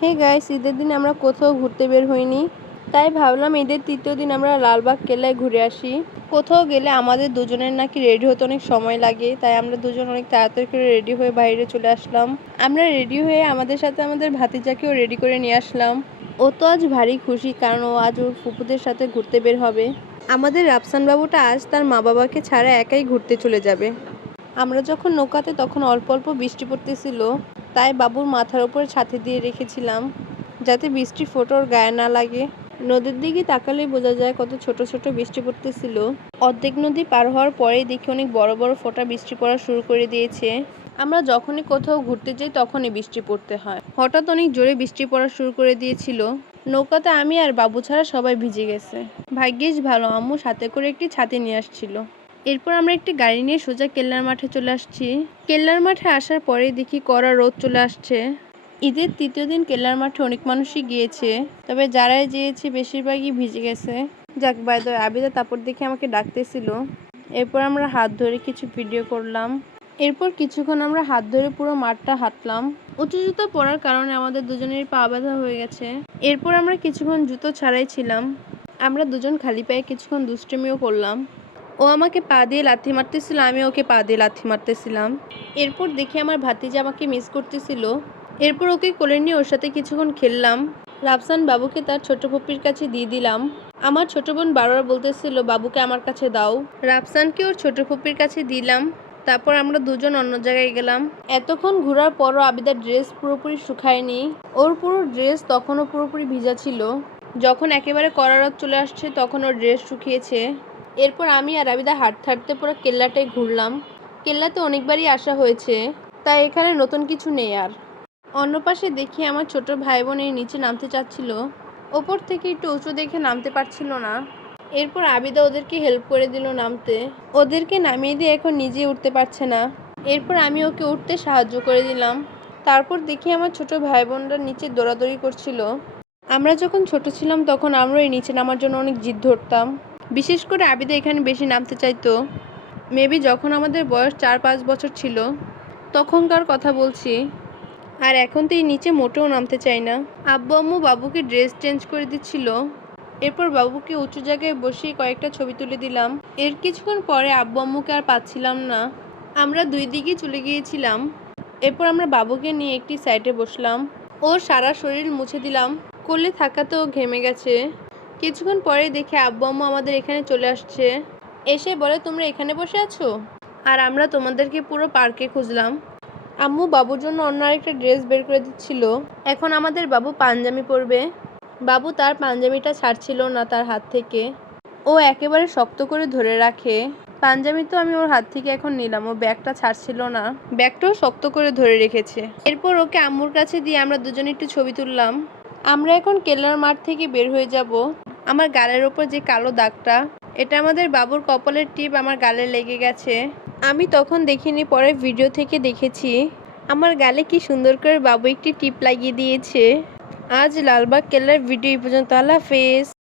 Hey guys, ঈদের দিন আমরা কোথাও ঘুরতে বের হইনি। তাই ভাবলাম ঈদের তৃতীয় দিন আমরা লালবাগ কেল্লায় ঘুরে আসি। কোথাও গেলে আমাদের দুজনের নাকি রেডি হতে অনেক সময় লাগে, তাই আমরা দুজন অনেক তাড়াতাড়ি করে রেডি হয়ে বাইরে চলে আসলাম। আমরা রেডি হয়ে আমাদের সাথে আমাদের ভাতিজাকেও রেডি করে নিয়ে আসলাম। ও তো আজ ভারী খুশি, কারণ ও আজ ওর ফুপুদের সাথে ঘুরতে বের হবে। আমাদের রাফসান বাবুটা আজ তার মা বাবাকে ছাড়া একাই ঘুরতে চলে যাবে। আমরা যখন নৌকাতে তখন অল্প অল্প বৃষ্টি পড়তেছিল। তাই বাবুর মাথার উপরে ছাতি দিয়ে রেখেছিলাম, যাতে বৃষ্টি ফোঁটা ওর গায়ে না লাগে। নদীর দিকে তাকালেই বোঝা যায় কত ছোট ছোট বৃষ্টি পড়তেছিল। অর্ধেক নদী পার হওয়ার পরেই দেখি অনেক বড় বড় ফোঁটা বৃষ্টি পড়া শুরু করে দিয়েছে। আমরা যখনই কোথাও ঘুরতে যাই তখনই বৃষ্টি পড়তে হয়। হঠাৎ অনেক জোরে বৃষ্টি পড়া শুরু করে দিয়েছিল। নৌকাতে আমি আর বাবু ছাড়া সবাই ভিজে গেছে। ভাগ্যিস ভালো আম্মু সাথে করে একটি ছাতি নিয়ে আসছিল। এরপর আমরা একটি গাড়ি নিয়ে সোজা কেল্লার মাঠে চলে আসছি। কেল্লার মাঠে আসার পরেই দেখি কড়া রোদ চলে আসছে। ঈদের তৃতীয় দিন কেল্লার মাঠে অনেক মানুষই গিয়েছে, তবে যারাই গিয়েছে বেশিরভাগই ভিজে গেছে। যাক বাইদ আবিদা তারপর দেখে আমাকে ডাকতেছিল। এরপর আমরা হাত ধরে কিছু ভিডিও করলাম। এরপর কিছুক্ষণ আমরা হাত ধরে পুরো মাঠটা হাঁটলাম। উঁচু জুতো পরার কারণে আমাদের দুজনের পা ব্যথা হয়ে গেছে। এরপর আমরা কিছুক্ষণ জুতো ছাড়াই ছিলাম। আমরা দুজন খালি পায়ে কিছুক্ষণ দুষ্টুমিও করলাম। ও আমাকে পা দিয়ে লাথি মারতেছিল, আমি ওকে পা দিয়ে লাথি মারতেছিলাম। এরপর দেখি আমার ভাতিজা আমাকে মিস করতেছিল। এরপর ওকে কোলে নিয়ে ওর সাথে কিছুক্ষণ খেললাম। রাফসান বাবুকে তার ছোট পপ্পির কাছে দিয়ে দিলাম। আমার ছোট বোন বারবার বলতেছিল, বাবুকে আমার কাছে দাও। রাফসানকে ওর ছোট পপ্পির কাছে দিলাম। তারপর আমরা দুজন অন্য জায়গায় গেলাম। এতক্ষণ ঘোরার পরও আবিদার ড্রেস পুরোপুরি শুকায়নি। ওর পুরো ড্রেস তখনও পুরোপুরি ভিজা ছিল। যখন একেবারে করারত চলে আসছে, তখন ওর ড্রেস শুকিয়েছে। এরপর আমি আর আবিদা হাঁটতে হাঁটতে পুরো কেল্লাটাই ঘুরলাম। কেল্লাতে অনেকবারই আসা হয়েছে, তাই এখানে নতুন কিছু নেই আর। অন্য পাশে দেখি আমার ছোট ভাই বোন এই নিচে নামতে চাচ্ছিল। ওপর থেকে একটু উঁচু দেখে নামতে পারছিল না। এরপর আবিদা ওদেরকে হেল্প করে দিল নামতে। ওদেরকে নামিয়ে দিয়ে এখন নিজে উঠতে পারছে না। এরপর আমি ওকে উঠতে সাহায্য করে দিলাম। তারপর দেখি আমার ছোট ভাই বোনরা নিচে দৌড়াদৌড়ি করছিল। আমরা যখন ছোট ছিলাম তখন আমরা এই নিচে নামার জন্য অনেক জিদ ধরতাম। বিশেষ করে আবিদা এখানে বেশি নামতে চাইতো। মেবি যখন আমাদের বয়স চার পাঁচ বছর ছিল, তখনকার কথা বলছি। আর এখন তো এই নিচে মোটেও নামতে চাই না। আব্বু আম্মু বাবুকে ড্রেস চেঞ্জ করে দিচ্ছিল। এরপর বাবুকে উঁচু জায়গায় বসিয়ে কয়েকটা ছবি তুলে দিলাম। এর কিছুক্ষণ পরে আব্বু আম্মুকে আর পাচ্ছিলাম না। আমরা দুই দিকেই চলে গিয়েছিলাম। এরপর আমরা বাবুকে নিয়ে একটি সাইডে বসলাম। ওর সারা শরীর মুছে দিলাম। কোলে থাকাতেও ঘেমে গেছে। কিছুক্ষণ পরে দেখে আব্বু আম্মু আমাদের এখানে চলে আসছে। এসে বলে, তোমরা এখানে বসে আছো? আর আমরা তোমাদেরকে পুরো পার্কে খুঁজলাম। আম্মু বাবুর জন্য অন্য আরেকটা ড্রেস বের করে দিচ্ছিল। এখন আমাদের বাবু পাঞ্জাবি পরবে। বাবু তার পাঞ্জাবিটা ছাড়ছিল না তার হাত থেকে। ও একেবারে শক্ত করে ধরে রাখে। পাঞ্জাবি তো আমি ওর হাত থেকে এখন নিলাম, ও ব্যাগটা ছাড়ছিল না। ব্যাগটাও শক্ত করে ধরে রেখেছে। এরপর ওকে আম্মুর কাছে দিয়ে আমরা দুজনে একটু ছবি তুললাম। আমরা এখন কেল্লার মাঠ থেকে বের হয়ে যাব। আমার গালের ওপর যে কালো দাগটা, এটা আমাদের বাবুর কপালের টিপ আমার গালে লেগে গেছে। আমি তখন দেখিনি পরে ভিডিও থেকে দেখেছি। আমার গালে কি সুন্দর করে বাবু একটি টিপ লাগিয়ে দিয়েছে। আজ লালবাগ কেল্লার ভিডিও এই পর্যন্ত। আল্লাহ হাফেজ।